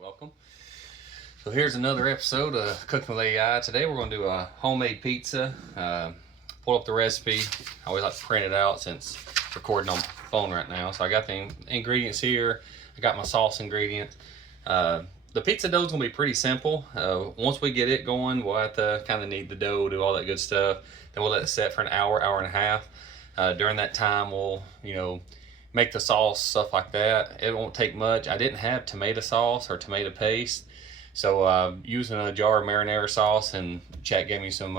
welcome. So here's another episode of Cooking with AI. Today we're going to do a homemade pizza. Pull up the recipe. I always like to print it out since recording on my phone right now. So I got the ingredients here. I got my sauce ingredients. The pizza dough is going to be pretty simple. Once we get it going, we'll have to kind of knead the dough, do all that good stuff. Then we'll let it set for an hour, hour and a half. During that time, we'll, make the sauce, stuff like that. It won't take much. I didn't have tomato sauce or tomato paste. So using a jar of marinara sauce, and Chat gave me some,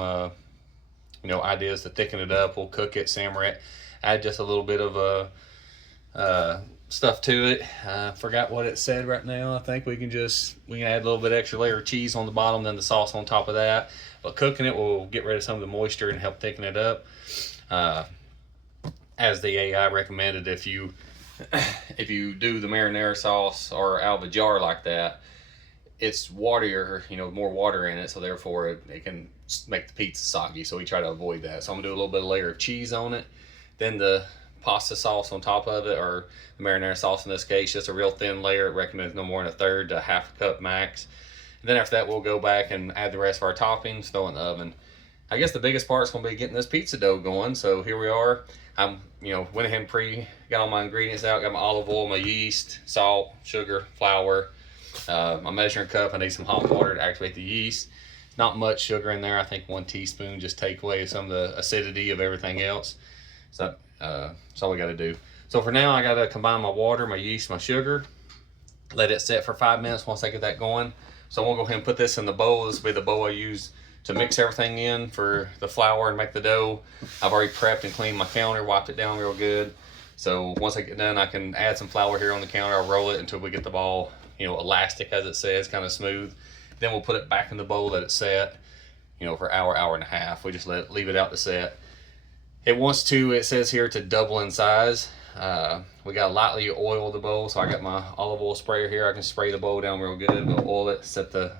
ideas to thicken it up. We'll cook it, simmer it, add just a little bit of stuff to it. Forgot what it said right now. I think we can add a little bit extra layer of cheese on the bottom, then the sauce on top of that. But cooking it will get rid of some of the moisture and help thicken it up. As the AI recommended, if you do the marinara sauce or out of a jar like that, it's waterier, more water in it, so therefore it can make the pizza soggy. So we try to avoid that. So I'm gonna do a little bit of layer of cheese on it, then the pasta sauce on top of it, or the marinara sauce in this case, just a real thin layer. It recommends no more than a third to half a cup max. And then after that, we'll go back and add the rest of our toppings, throw it in the oven. I guess the biggest part is going to be getting this pizza dough going. So here we are. I'm, went ahead and got all my ingredients out. Got my olive oil, my yeast, salt, sugar, flour, my measuring cup. I need some hot water to activate the yeast. Not much sugar in there. I think 1 teaspoon, just take away some of the acidity of everything else. So that's all we got to do. So for now, I got to combine my water, my yeast, my sugar. Let it set for 5 minutes once I get that going. So I'm going to go ahead and put this in the bowl. This will be the bowl I use to mix everything in for the flour and make the dough. I've already prepped and cleaned my counter, wiped it down real good. So once I get done, I can add some flour here on the counter. I'll roll it until we get the ball, elastic as it says, kind of smooth. Then we'll put it back in the bowl, let it set, for an hour, hour and a half. We just leave it out to set. It says here to double in size. We got to lightly oil the bowl. So I got my olive oil sprayer here. I can spray the bowl down real good. We'll oil it, set the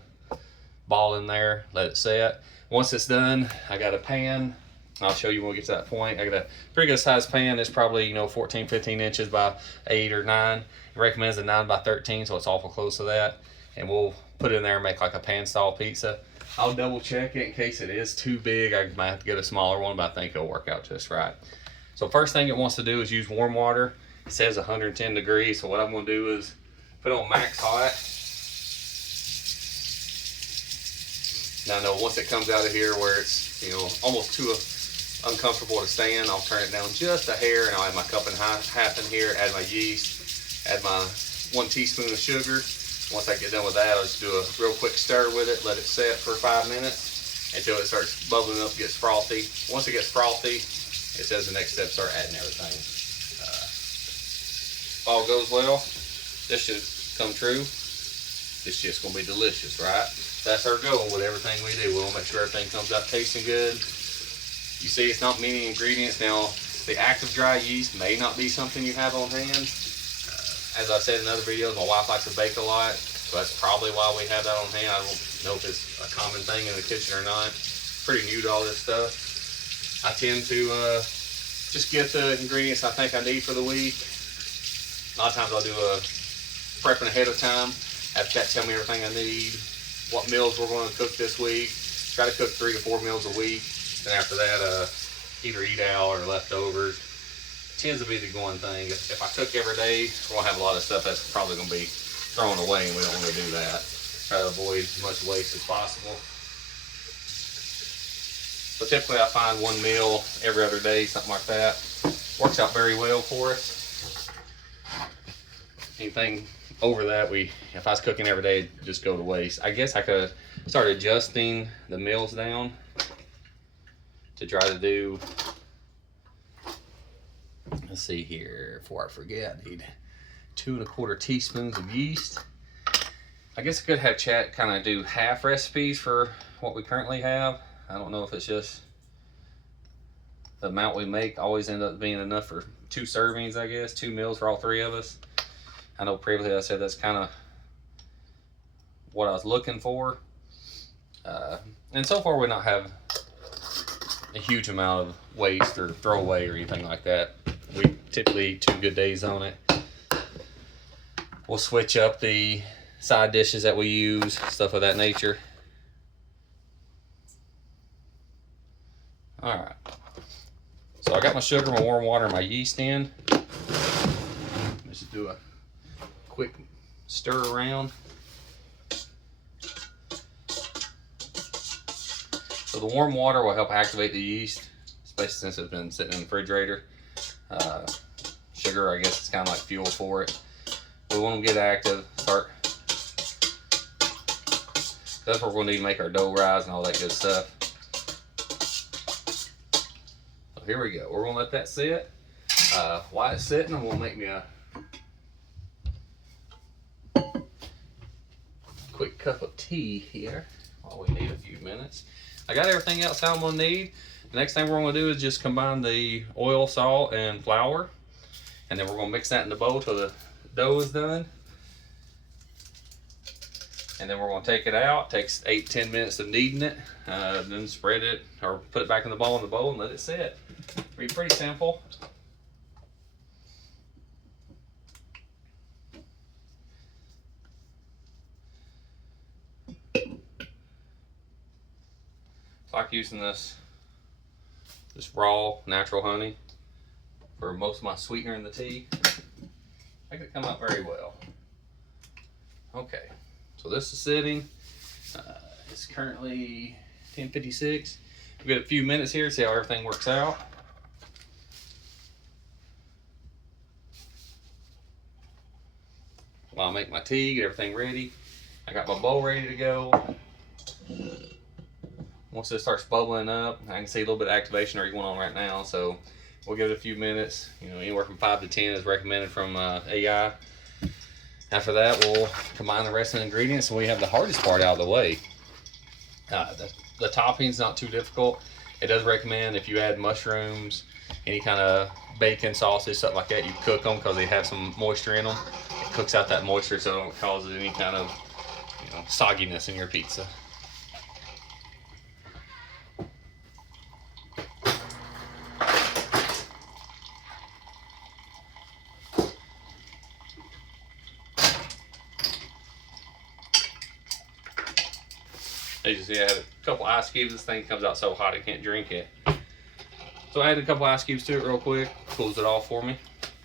ball in there, let it set. Once it's done, I got a pan. I'll show you when we get to that point. I got a pretty good sized pan. It's probably 14, 15 inches by 8 or 9. It recommends a 9 by 13, so it's awful close to that. And we'll put it in there and make like a pan style pizza. I'll double check it in case it is too big. I might have to get a smaller one, but I think it'll work out just right. So first thing it wants to do is use warm water. It says 110 degrees. So what I'm going to do is put it on max hot. Now I know once it comes out of here where it's almost too uncomfortable to stand, I'll turn it down just a hair, and I'll add my cup and half in here, add my yeast, add my 1 teaspoon of sugar. Once I get done with that, I'll just do a real quick stir with it, let it set for 5 minutes until it starts bubbling up, gets frothy. Once it gets frothy, it says the next step, start adding everything. If all goes well, this should come true. It's just going to be delicious, right? That's our goal with everything we do. We'll make sure everything comes out tasting good. You see, it's not many ingredients. Now, the active dry yeast may not be something you have on hand. As I said in other videos, my wife likes to bake a lot, so that's probably why we have that on hand. I don't know if it's a common thing in the kitchen or not. Pretty new to all this stuff. I tend to just get the ingredients I think I need for the week. A lot of times I'll do a prepping ahead of time. Have Chat tell me everything I need, what meals we're going to cook this week. Try to cook 3 to 4 meals a week. Then after that, either eat out or leftovers. Tends to be the going thing. If I cook every day, we're going to have a lot of stuff that's probably going to be thrown away, and we don't want to do that. Try to avoid as much waste as possible. So typically I find 1 meal every other day, something like that. Works out very well for us. Anything over that, if I was cooking every day, it'd just go to waste. I guess I could start adjusting the meals down to try to do, let's see here, before I forget, I need 2 1/4 teaspoons of yeast. I guess I could have Chat kind of do half recipes for what we currently have. I don't know if it's just the amount we make always end up being enough for 2 servings, I guess, 2 meals for all 3 of us. I know previously I said that's kind of what I was looking for. And so far we don't have a huge amount of waste or throwaway or anything like that. We typically eat 2 good days on it. We'll switch up the side dishes that we use, stuff of that nature. All right. So I got my sugar, my warm water, and my yeast in. Let's just do a quick stir around. So the warm water will help activate the yeast, especially since it's been sitting in the refrigerator. Sugar, I guess, is kind of like fuel for it. We want them to get active, start. That's what we're going to need to make our dough rise and all that good stuff. So here we go. We're going to let that sit. While it's sitting, I'm going to make me a quick cup of tea here while we need a few minutes. I got everything else I'm going to need. The next thing we're going to do is just combine the oil, salt, and flour. And then we're going to mix that in the bowl till the dough is done. And then we're going to take it out. It takes 8-10 minutes of kneading it. Then spread it or put it back in the bowl and let it sit. Pretty simple. I like using this raw natural honey for most of my sweetener in the tea. I think it come out very well. Okay, so this is sitting. It's currently 10:56. We've got a few minutes here to see how everything works out. While I make my tea, get everything ready. I got my bowl ready to go. Once this starts bubbling up, I can see a little bit of activation already going on right now. So we'll give it a few minutes. You know, anywhere from 5 to 10 is recommended from AI. After that, we'll combine the rest of the ingredients, and we have the hardest part out of the way. The topping's not too difficult. It does recommend if you add mushrooms, any kind of bacon, sausage, something like that, you cook them because they have some moisture in them. It cooks out that moisture so it don't cause any kind of, you know, sogginess in your pizza. As you see, I had a couple ice cubes. This thing comes out so hot I can't drink it. So I added a couple ice cubes to it real quick. Cools it off for me.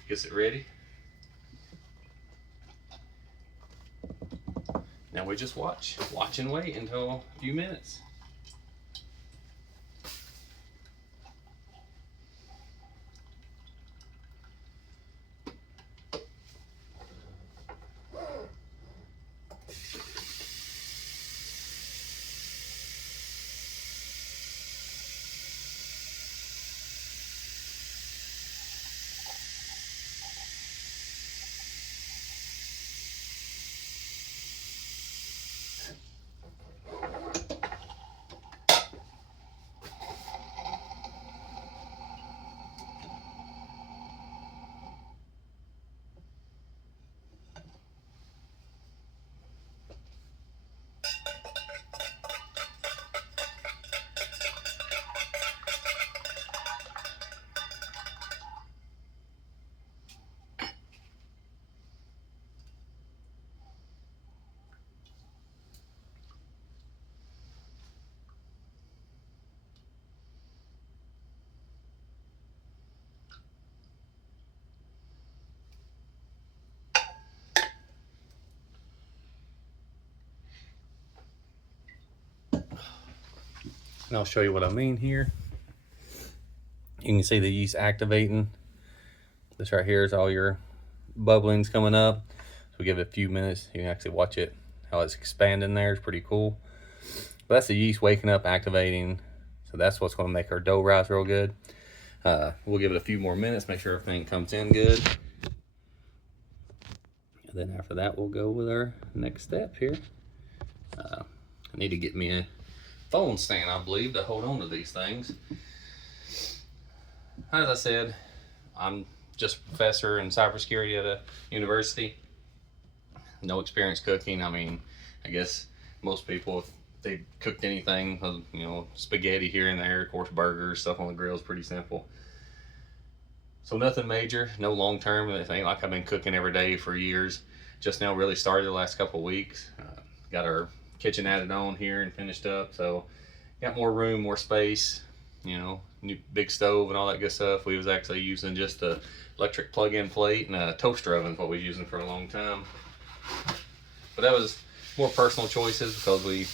Gets it ready. Now we just watch and wait until a few minutes. And I'll show you what I mean here. You can see the yeast activating. This right here is all your bubblings coming up. So we give it a few minutes. You can actually watch it, how it's expanding there. It's pretty cool. But that's the yeast waking up, activating. So that's what's going to make our dough rise real good. We'll give it a few more minutes, make sure everything comes in good. And then after that, we'll go with our next step here. I need to get me a phone stand, I believe, to hold on to these things. As I said, I'm just a professor in cybersecurity at a university. No experience cooking. I mean, I guess most people, if they cooked anything, you know, spaghetti here and there, of course, burgers, stuff on the grill is pretty simple. So nothing major, no long term. It ain't like I've been cooking every day for years. just now really started the last couple of weeks. Got our kitchen added on here and finished up, so got more room, more space, you know, new big stove and all that good stuff. We was actually using just the electric plug-in plate and a toaster oven, what we was using for a long time. But that was more personal choices because we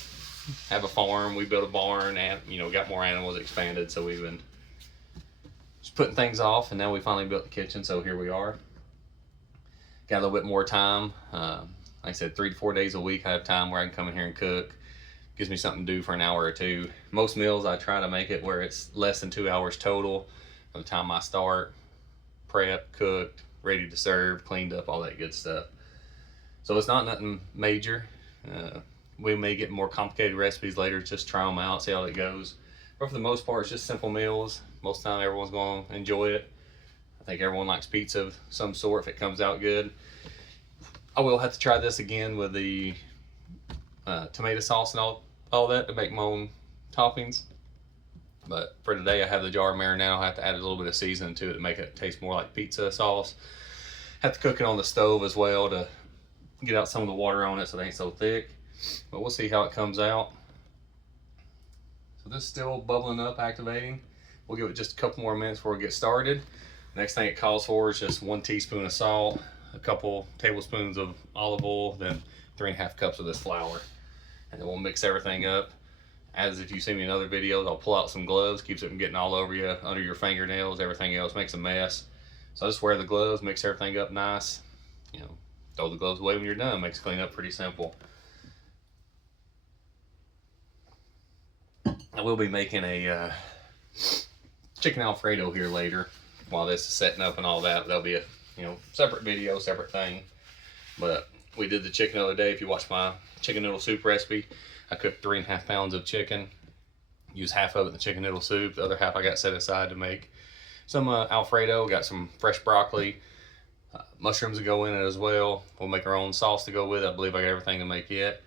have a farm, we built a barn, and you know, got more animals, expanded, so we've been just putting things off, and now we finally built the kitchen, so here we are. Got a little bit more time. Like I said, 3 to 4 days a week I have time where I can come in here and cook. Gives me something to do for an hour or two. Most meals I try to make it where it's less than 2 hours total from the time I start, prep, cooked, ready to serve, cleaned up, all that good stuff. So it's not nothing major. We may get more complicated recipes later, just try them out, see how it goes. But for the most part, it's just simple meals. Most of the time everyone's going to enjoy it. I think everyone likes pizza of some sort if it comes out good. I will have to try this again with the tomato sauce and all that to make my own toppings. But for today I have the jar of marinara. I have to add a little bit of seasoning to it to make it taste more like pizza sauce. Have to cook it on the stove as well to get out some of the water on it so it ain't so thick. But we'll see how it comes out. So this is still bubbling up, activating. We'll give it just a couple more minutes before we get started. Next thing it calls for is just 1 teaspoon of salt, a couple tablespoons of olive oil, then 3.5 cups of this flour. And then we'll mix everything up. As if you see me in other videos, I'll pull out some gloves, keeps it from getting all over you, under your fingernails, everything else, makes a mess. So I just wear the gloves, mix everything up nice. You know, throw the gloves away when you're done, makes cleanup pretty simple. I will be making a chicken Alfredo here later while this is setting up and all that. That'll be a separate video, separate thing. But we did the chicken the other day. If you watch my chicken noodle soup recipe, I cooked 3.5 pounds of chicken. Used half of it in the chicken noodle soup. The other half I got set aside to make some Alfredo. Got some fresh broccoli. Mushrooms to go in it as well. We'll make our own sauce to go with it. I believe I got everything to make it.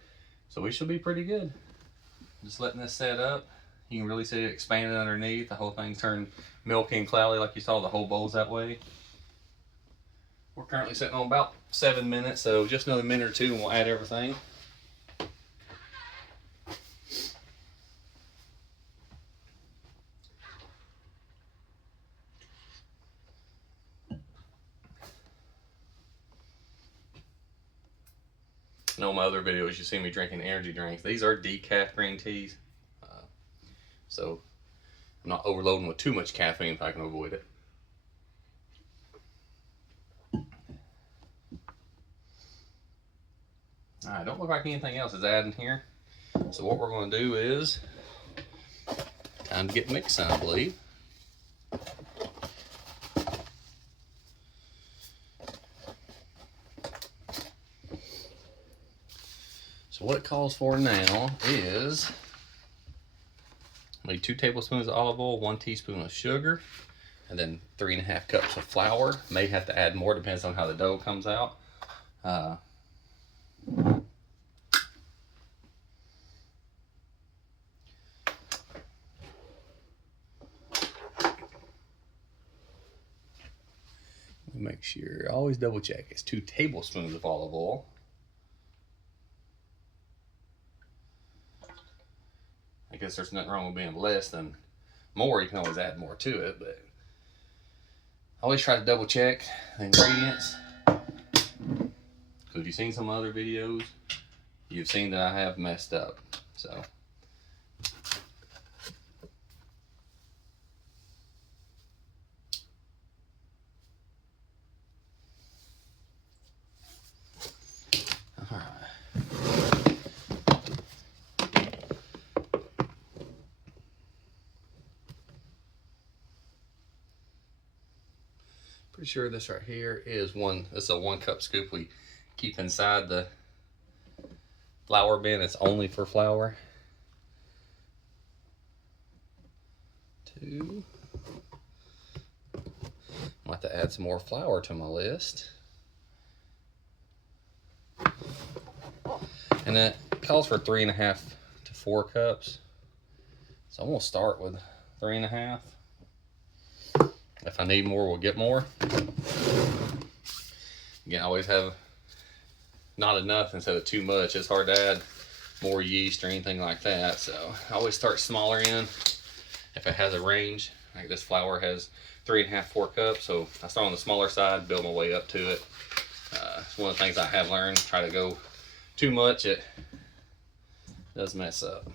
So we should be pretty good. Just letting this set up. You can really see it expanding underneath. The whole thing's turned milky and cloudy like you saw. The whole bowl's that way. We're currently sitting on about 7 minutes, so just another minute or two and we'll add everything. I know in my other videos you see me drinking energy drinks. These are decaf green teas. So I'm not overloading with too much caffeine if I can avoid it. Alright, don't look like anything else is adding here. So what we're going to do is time to get mixing, I believe. So what it calls for now is I need 2 tablespoons of olive oil, 1 teaspoon of sugar, and then 3.5 cups of flour. May have to add more, depends on how the dough comes out. Make sure, always double check. It's 2 tablespoons of olive oil. I guess there's nothing wrong with being less than more. You can always add more to it, but I always try to double check the ingredients. Because if you've seen some other videos, you've seen that I have messed up. So pretty sure this right here is this is a 1 cup scoop we keep inside the flour bin. It's only for flour. 2. I'll have to add some more flour to my list. And that calls for 3.5 to 4 cups. So I'm gonna start with 3.5. If I need more, we'll get more. Again, I always have not enough instead of too much. It's hard to add more yeast or anything like that. So I always start smaller in if it has a range. Like this flour has 3.5, 4 cups, so I start on the smaller side, build my way up to it. It's one of the things I have learned. Try to go too much, it does mess up.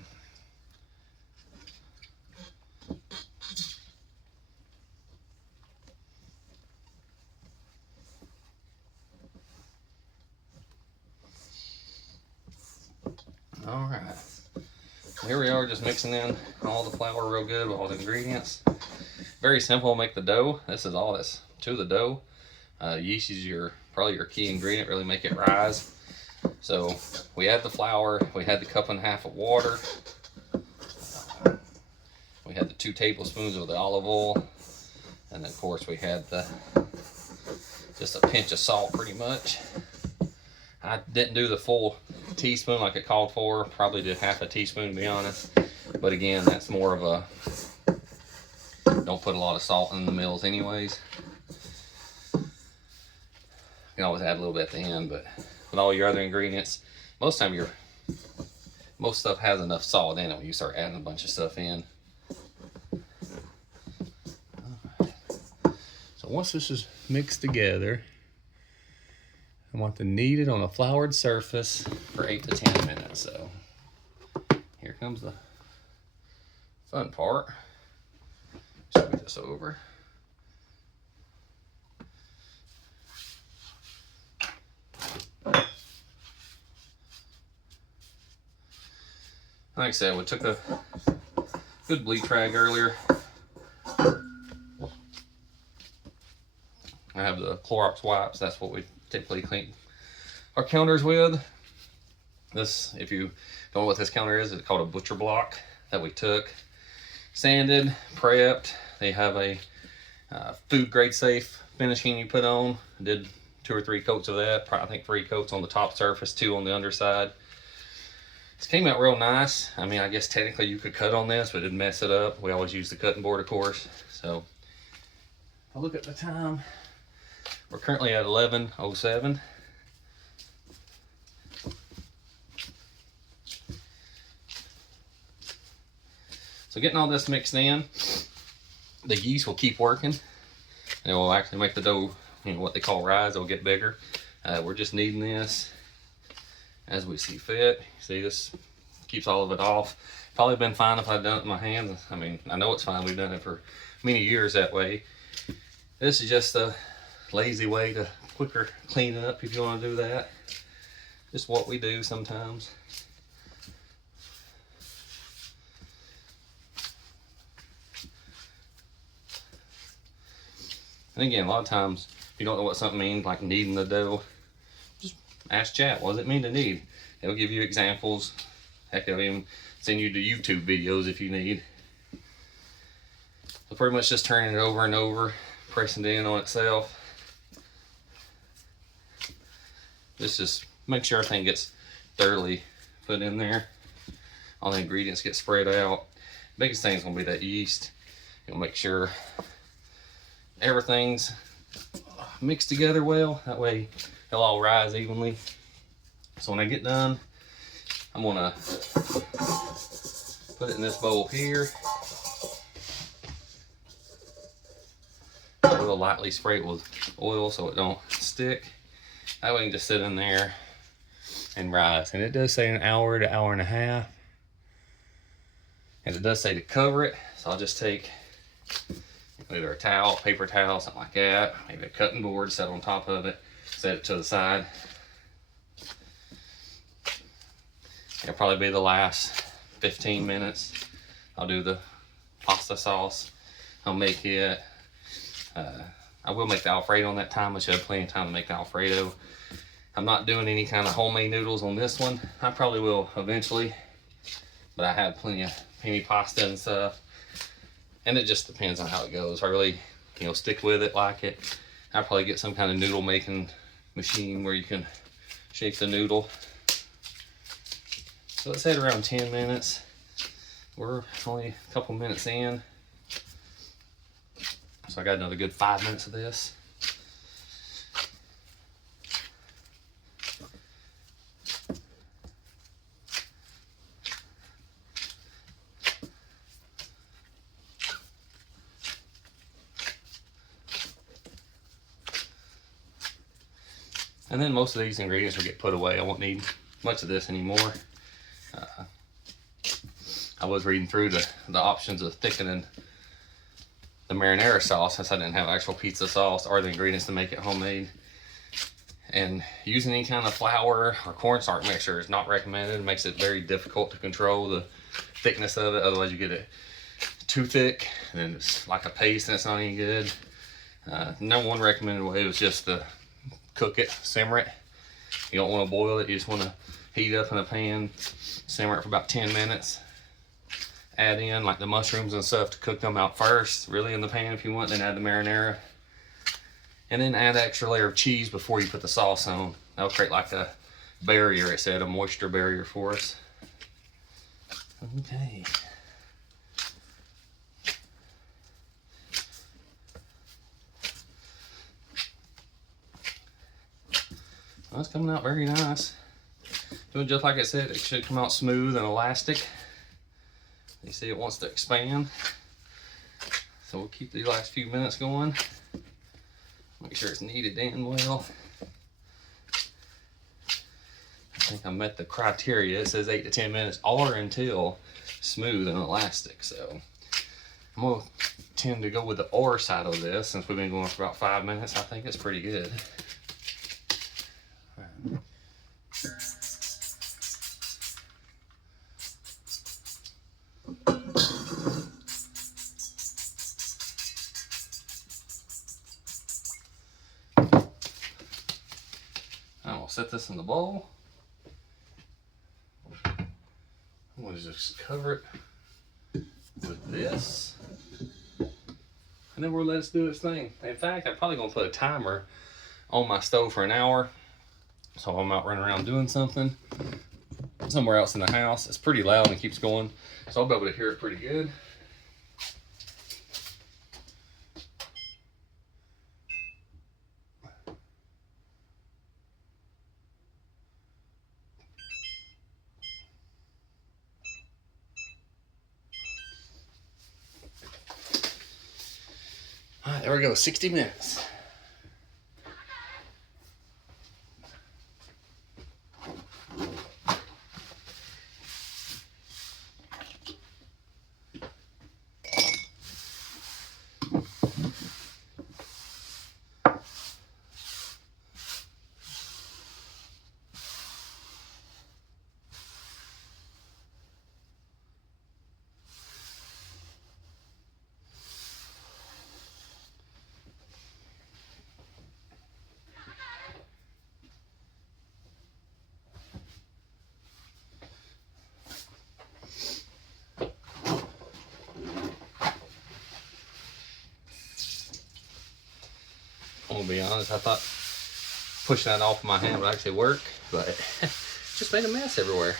All right, here we are, just mixing in all the flour real good with all the ingredients. Very simple, make the dough. This is all that's to the dough. Yeast is probably your key ingredient, really make it rise. So we had the flour, we had the 1.5 cups of water, we had the 2 tablespoons of the olive oil, and then of course we had just a pinch of salt pretty much. I didn't do the full teaspoon like it called for, probably did 1/2 teaspoon to be honest. But again, that's more of a, don't put a lot of salt in the meals anyways. You can always add a little bit at the end, but with all your other ingredients, most stuff has enough salt in it when you start adding a bunch of stuff in. So once this is mixed together, I want to knead it on a floured surface for 8 to 10 minutes. So here comes the fun part. Scoot this over. Like I said, we took a good bleach rag earlier. I have the Clorox wipes. That's what we typically clean our counters with. This, if you don't know what this counter is, it's called a butcher block that we took, sanded, prepped. They have a food grade safe finishing you put on. I did 2 or 3 coats of that. Probably, I think 3 coats on the top surface, 2 on the underside. This came out real nice. I mean, I guess technically you could cut on this, but it didn't mess it up. We always use the cutting board, of course. So if I look at the time, we're currently at 11:07. So getting all this mixed in, the yeast will keep working. It will actually make the dough, you know, what they call rise. It'll get bigger. We're just kneading this as we see fit. See, this keeps all of it off. Probably been fine if I'd done it with my hands. I mean, I know it's fine. We've done it for many years that way. This is just a lazy way to quicker clean it up if you want to do that. Just what we do sometimes. And again, a lot of times, if you don't know what something means, like kneading the dough, just ask chat, what does it mean to knead? It'll give you examples. Heck, it'll even send you to YouTube videos if you need. So pretty much just turning it over and over, pressing it in on itself. This just make sure everything gets thoroughly put in there. All the ingredients get spread out. Biggest thing is gonna be that yeast. You'll make sure everything's mixed together well. That way it'll all rise evenly. So when I get done, I'm gonna put it in this bowl here. We'll lightly spray it with oil so it don't stick. That way you can just sit in there and rise. And it does say an hour to hour and a half. And it does say to cover it. So I'll just take either a towel, paper towel, something like that. Maybe a cutting board, set on top of it, set it to the side. It'll probably be the last 15 minutes. I'll do the pasta sauce. I'll make it. I will make the Alfredo on that time. I should have plenty of time to make the Alfredo. I'm not doing any kind of homemade noodles on this one. I probably will eventually, but I have plenty of penny pasta and stuff. And it just depends on how it goes. If I really, stick with it, like it, I'll probably get some kind of noodle making machine where you can shape the noodle. So let's say around 10 minutes. We're only a couple minutes in. So I got another good 5 minutes of this. And then most of these ingredients will get put away. I won't need much of this anymore. I was reading through the options of thickening the marinara sauce, since I didn't have actual pizza sauce or the ingredients to make it homemade. And using any kind of flour or cornstarch mixture is not recommended. It makes it very difficult to control the thickness of it. Otherwise you get it too thick and then it's like a paste and it's not any good. Number one recommended way was just to cook it, simmer it. You don't want to boil it, you just want to heat it up in a pan, simmer it for about 10 minutes. Add in like the mushrooms and stuff to cook them out first, really in the pan if you want, then add the marinara. And then add an extra layer of cheese before you put the sauce on. That'll create like a barrier, it said, a moisture barrier for us. Okay. Well, it's coming out very nice. Doing just like I said, it should come out smooth and elastic. You see it wants to expand. So we'll keep these last few minutes going. Make sure it's kneaded in well. I think I met the criteria. It says 8 to 10 minutes or until smooth and elastic. So I'm gonna tend to go with the or side of this since we've been going for about 5 minutes. I think it's pretty good. I'm gonna set this in the bowl. I'm gonna just cover it with this. And then we'll let it do its thing. In fact, I'm probably gonna put a timer on my stove for an hour. So I'm out running around doing something somewhere else in the house. It's pretty loud and it keeps going. So I'll be able to hear it pretty good. All right, there we go, 60 minutes. I'm gonna be honest, I thought pushing that off my hand would actually work, but just made a mess everywhere.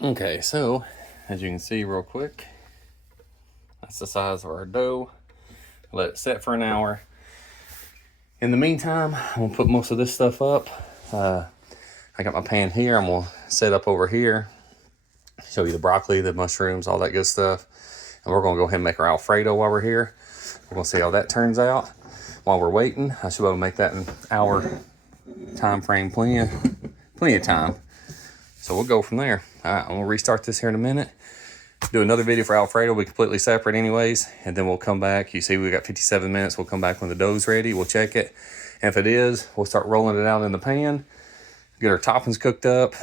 Okay, so as you can see real quick, that's the size of our dough. Let it set for an hour. In the meantime, I'm gonna put most of this stuff up. I got my pan here. I'm gonna set up over here, show you the broccoli, the mushrooms, all that good stuff. And we're gonna go ahead and make our Alfredo while we're here. We're gonna see how that turns out. While we're waiting, I should be able to make that in an hour time frame, plenty of time. So we'll go from there. All right, I'm gonna restart this here in a minute. do another video for Alfredo. We'll be completely separate anyways, and then we'll come back. You see we got 57 minutes. We'll come back when the dough's ready. We'll check it, and if it is, we'll start rolling it out in the pan, get our toppings cooked up,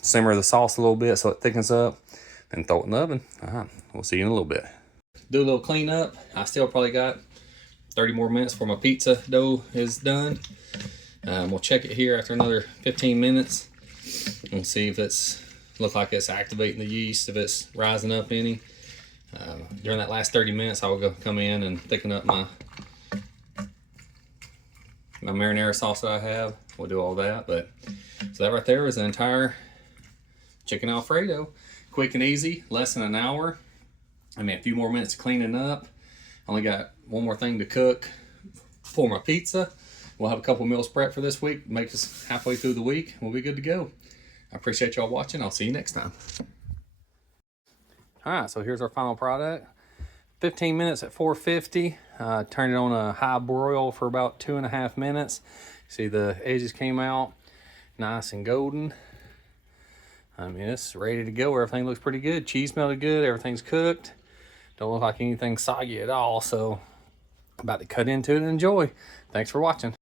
simmer the sauce a little bit so it thickens up, and throw it in the oven. We'll see you in a little bit. Do a little cleanup. I still probably got 30 more minutes before my pizza dough is done. We'll check it here after another 15 minutes and see if it's look like it's activating the yeast, if it's rising up any. During that last 30 minutes, I'll come in and thicken up my marinara sauce that I have. We'll do all that. But so that right there is the entire chicken Alfredo. Quick and easy, less than an hour. I mean, a few more minutes of cleaning up. Only got one more thing to cook for my pizza. We'll have a couple meals prepped for this week. Make us halfway through the week. We'll be good to go. I appreciate y'all watching. I'll see you next time. All right, so here's our final product. 15 minutes at 450. Turned it on a high broil for about 2.5 minutes. See the edges came out nice and golden. I mean, it's ready to go. Everything looks pretty good. Cheese melted good. Everything's cooked. Don't look like anything soggy at all. So about to cut into it and enjoy. Thanks for watching.